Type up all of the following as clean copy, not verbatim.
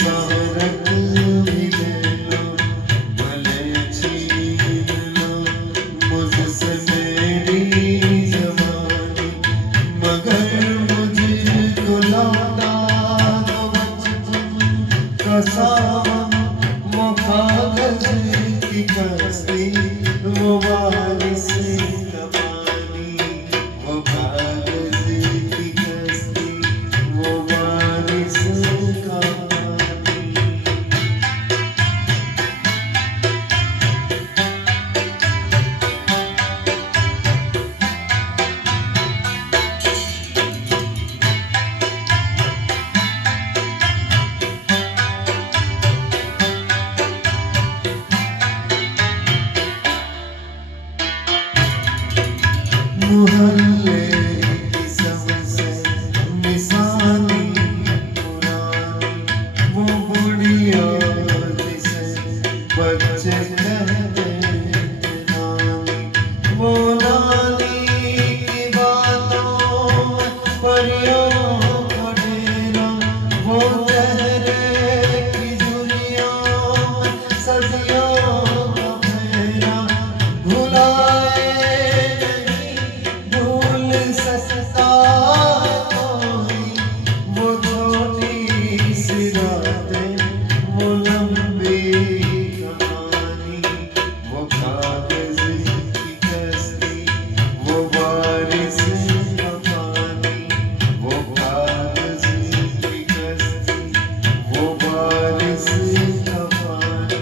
सारक भी ले लो, भले छीन लो मुझसे मेरी जवानी, मगर मुझको लौटा दो बचपन का सावन, वो कागज की कश्ती, वो बारिश का पानी, वो कागज की कश्ती, वो बारिश का पानी। मोहल्ले की सबसे निशानी पुरानी, वो बुढ़िया जिसे बच्चे कहते थे नानी, वो नानी की बातों में परियों को डेरा, वो चेहरे की झुर्रियों में सदियों का फेरा, भुलाए भूल सकता है कोई वो छोटी सी रातें, वो लंबी कहानी, वो कागज की कश्ती, वो बारिश का पानी, वो कागज की कश्ती, वो बारिश का पानी।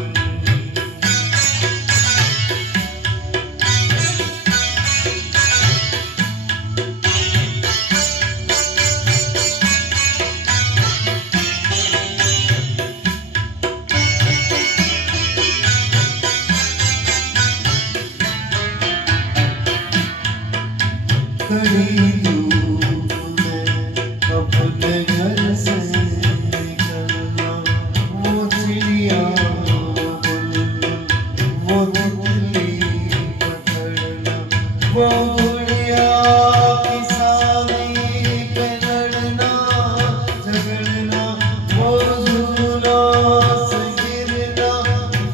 कहीं धूप में अपने घर से निकलना, वो चिड़िया वो बुलबुल वो तितली पकड़ना, वो गुड़िया की साली पे लड़ना झगड़ना, वो झूलों से गिरना,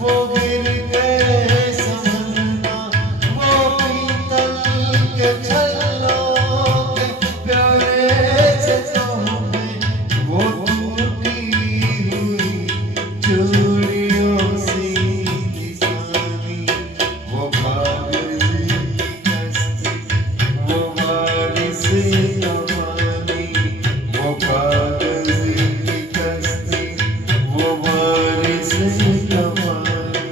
वो गिर के संभलना, वो पीतल के छल्लों के प्यारे से तोहफे, वो टूटी हुई चूड़ियों सी निशानी, वो कागज की कश्ती, वो बारिश का पानी, वो कागज की कश्ती, वो बारिश का पानी।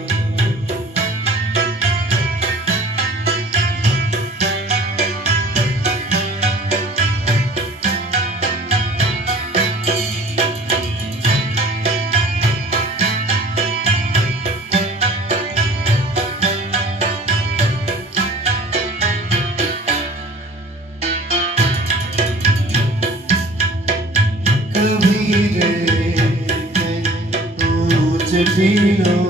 कभी रेत पे ऊंचे टीलों